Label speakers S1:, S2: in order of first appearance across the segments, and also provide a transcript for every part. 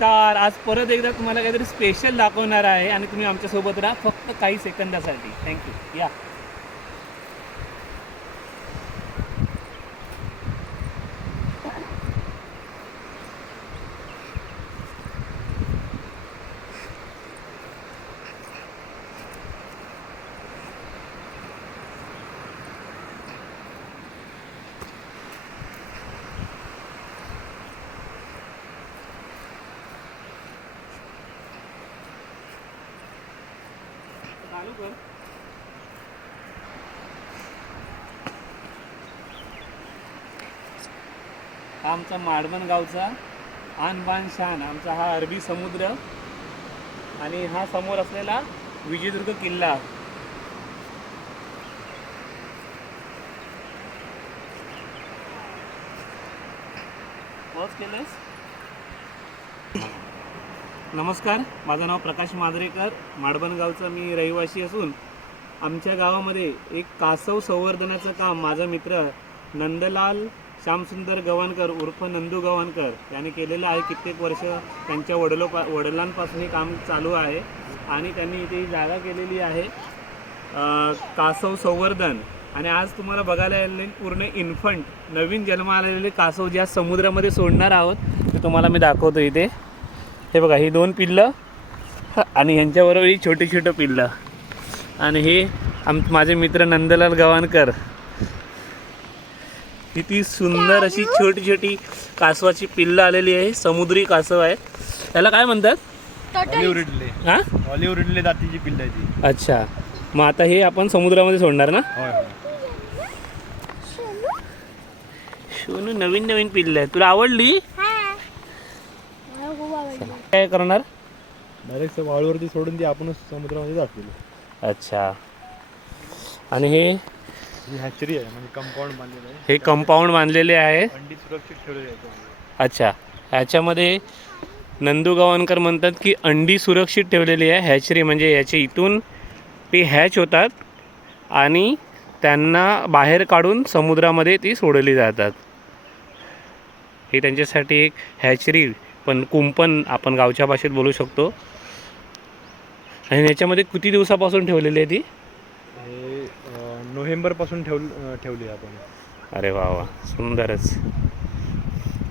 S1: नमस्कार. आज परत एकदा तुम्हाला काहीतरी स्पेशल दाखवणार आहे आणि तुम्ही आमच्यासोबत राहा फक्त काही सेकंदासाठी थँक्यू या. चालू कर हा आमचा माडवण गावचा आणबान शान आमचा हा अरबी समुद्र आणि हा समोर असलेला विजयदुर्ग किल्ला. पॉज केलंस? नमस्कार माझं नाव प्रकाश मांजरेकर. माडबनगावचा मी रहिवासी असून आमच्या गावामध्ये एक कासव संवर्धनाचं काम माझा मित्र नंदलाल श्यामसुंदर गवणकर उर्फ नंदू गवाणकर यांनी केलेलं आहे. कित्येक वर्ष त्यांच्या वडिलोपा वडिलांपासून हे काम चालू आहे आणि त्यांनी इथे जागा केलेली आहे कासव संवर्धन. आणि आज तुम्हाला बघायला येईल पूर्ण इन्फंट नवीन जन्म आलेले कासव ज्या समुद्रामध्ये सोडणार आहोत ते तुम्हाला मी दाखवतो इथे. हे बघा ही दोन पिल्लं आणि ह्यांच्याबरोबर ही छोटी छोटी पिल्लं. आणि हे आम माझे मित्र नंदलाल गवाणकर किती सुंदर अशी छोटी छोटी कासवाची पिल्लं आलेली आहे समुद्री कासव आहे. त्याला काय म्हणतात?
S2: Olive ridley.
S1: हां?
S2: ऑलिव्ह रिडले जातीची पिल्ल आहे ती.
S1: अच्छा. मग आता हे आपण समुद्रामध्ये सोडणार ना? सोनू नवीन नवीन पिल्लं आहे तुला आवडली? काय करणार?
S2: डायरेक्ट वाळूवरती सोडून ती आपणच समुद्रामध्ये दाखवली
S1: अच्छा. आणि हे?
S2: ही हॅचरी आहे म्हणजे कंपाऊंड बांधलेलं आहे.
S1: हे कंपाऊंड बांधलेले आहे.
S2: अंडी सुरक्षित ठेवलेली आहे.
S1: अच्छा. ह्याच्यामध्ये नंदू गवाणकर म्हणतात की अंडी सुरक्षित ठेवलेली आहे हॅचरी म्हणजे याचे इथून ते हॅच होतात आणि त्यांना बाहेर काढून समुद्रामध्ये ती सोडली जातात. हे त्यांच्यासाठी एक हॅचरी पण कुंपण आपण गावच्या भाषेत बोलू शकतो. आणि याच्यामध्ये किती दिवसापासून ठेवलेली आहे ती?
S2: हे नोव्हेंबरपासून ठेव ठेवली आपण.
S1: अरे वा वा सुंदरच.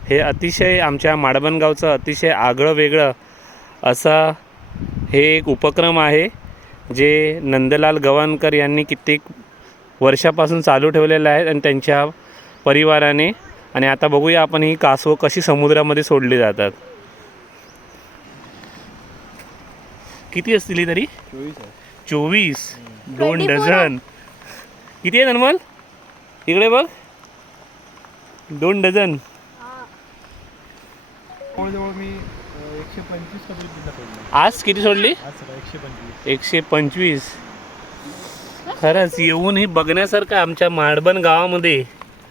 S1: हे अतिशय आमच्या माडबन गावचं अतिशय आगळं वेगळं असा हे एक उपक्रम आहे जे नंदलाल गवाणकर यांनी कित्येक वर्षापासून चालू ठेवलेलं आहे आणि त्यांच्या परिवाराने आणि आता बघूया आपण ही कासवं कशी समुद्रामध्ये सोडली जातात. किती असतील ही तरी?
S2: चोवीस
S1: दोन डझन. किती आहे अनमल इकडे बघ. दोन डझन. आज किती सोडली?
S2: एकशे पंचवीस.
S1: खरंच येऊन हे बघण्यासारखं आमच्या माडबन गावामध्ये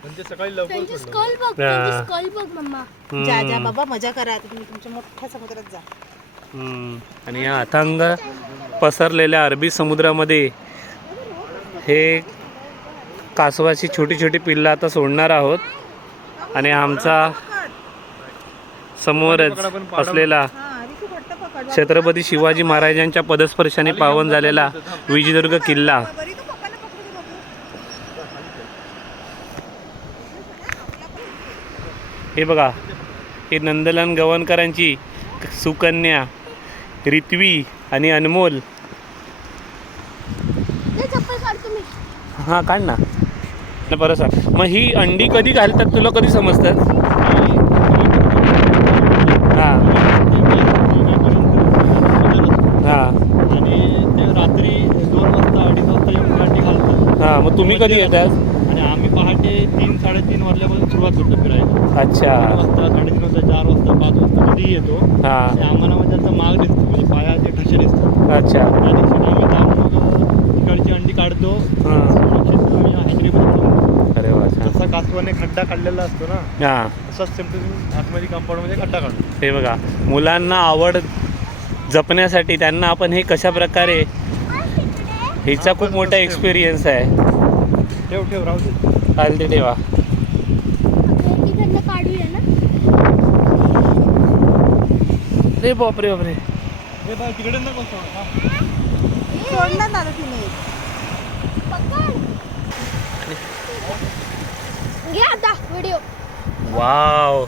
S2: पण ते सकाळी लवकर
S3: त्यांची
S2: सोडलं
S3: स्कल बघ. त्यांची स्कल बघ मम्मा.
S4: जा जा
S1: हम्म.
S4: बाबा मजा करा. आता तुम्ही तुमच्या मोठ्या समुद्रात जा.
S1: हम्म. आणि या अथांग पसरलेल्या अरबी समुद्रामध्ये हे कासवाची छोटी छोटी पिल्लं आता सोडणार आहोत. आणि आमचा समोरच असलेला
S4: हा रिकू घट्ट पकड
S1: छत्रपती शिवाजी महाराजांच्या पदस्पर्शाने पावन झालेला विजयदुर्ग किल्ला
S4: बरी तू पप्पाला पकडू दे बघू
S1: हे बघा हे नंदलाल गवाणकरांची सुकन्या रित्वी आणि अनमोल.
S3: ते चप्पल काढ तुम्ही.
S1: हां काढ ना. बरं सांग. मग ही अंडी कधी घालतात तुला कधी समजतात हां. हां.
S2: आणि ते रात्री दोन वाजता अडीच वाजता येऊन अंडी घालतात.
S1: हां मग तुम्ही कधी येतात?
S2: आणि आम्ही पहाटे तीन साडेतीन वाजल्यापासून सुरुवात करतो फिरायला.
S1: अच्छा.
S2: वाजता साडेतीन वाजता चार वाजता पाच वाजता कधी येतो.
S1: हां.
S2: आम्हाला म्हणजे त्याचा माग दिसतो म्हणजे पायाचे ठसे दिसतात.
S1: अच्छा.
S2: त्या दिवशी आम्ही जाऊन मग तिकडची अंडी काढतो.
S1: हां. अरे
S2: जसा कासवाने खड्डा काढलेला असतो ना
S1: हां.
S2: तसाच सेम तुम्ही आतमध्ये कंपाऊंडमध्ये खड्डा काढतो.
S1: हे बघा मुलांना आवड जपण्यासाठी त्यांना आपण हे कशा प्रकारे हिचा खूप मोठा एक्सपिरियन्स आहे.
S2: ठेव ठेव राहू दे.
S1: चालते
S3: तिकडनं काढूया ना.
S1: अरे बापरे बापरे.
S2: तिकडे नको
S4: सोडलं दादा तिने.
S3: पकड. घे आता व्हिडिओ.
S1: वाव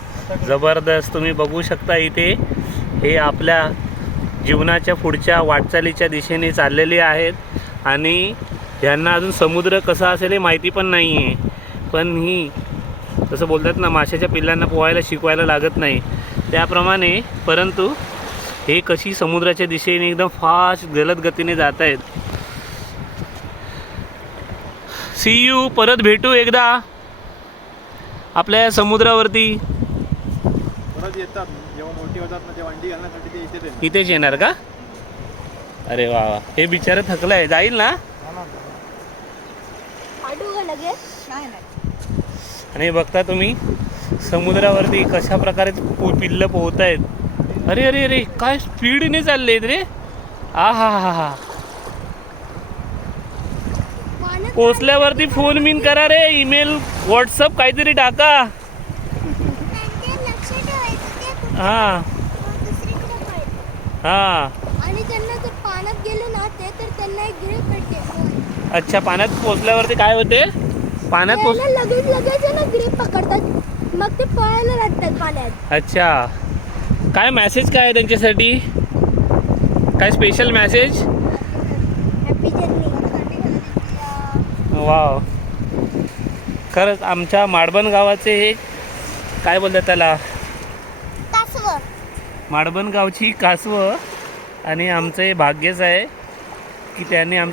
S1: जबरदस्त. तुम्ही बघू शकता इथे. हे आपल्या जीवनाच्या पुढच्या वाटचालीच्या दिशेने चाललेले आहेत. आणि यांना अजून समुद्र कसा असेल हे माहिती पण नाही आहे पण ही जसं बोलतात ना माशाच्या पिल्लांना पोहायला शिकवायला लागत नाही. त्याप्रमाणे परंतु हे कशी समुद्राच्या दिशेने एकदम फास्ट जलद गतीने जात आहेत सी यू परत भेटू एकदा. आपल्या समुद्रावरती.
S2: परत येतात. जेव्हा मोठी होतात ना तेव्हा अंडी घालण्यासाठी ते.
S1: इथेच येणार का? अरे वा वा. हे बिचारं थकलंय. जाईल ना?
S3: आडू का लगेच
S4: नाही. नाही
S1: आणि बघता तुम्ही समुद्रावरती कशा प्रकारे पु- पिल्लं पोहत आहेत अरे अरे अरे काय स्पीडने चालले आहेत रे. आ हा हा हा
S3: पाण्यात
S1: पोचल्यावरती फोन बिन करा रे ईमेल व्हॉट्सअप काहीतरी टाका.
S3: त्यांचे लक्ष ठेवायचं ते
S1: हां.
S3: दुसरीकडे पाहिजे.
S1: हां.
S3: आणि त्यांना जर पाण्यात गेले ना ते तर त्यांना एक ग्रेप भेटते.
S1: अच्छा पाण्यात पोचल्यावरती काय होते? पाण्यात पोच
S3: लगेच लगेच आहे ना ग्रेप पकडतात. मग ते पळायला लागतात पाण्यात.
S1: अच्छा. काय मेसेज काय आहे त्यांच्यासाठी? काय special message
S3: happy journey
S1: wow खरंच आमच्या माडबन गावाचे हे काय बोलतात त्याला?
S3: कासव.
S1: माडबन गावची कासवं. आणि आमचं हे भाग्यच आहे की त्यांनी आम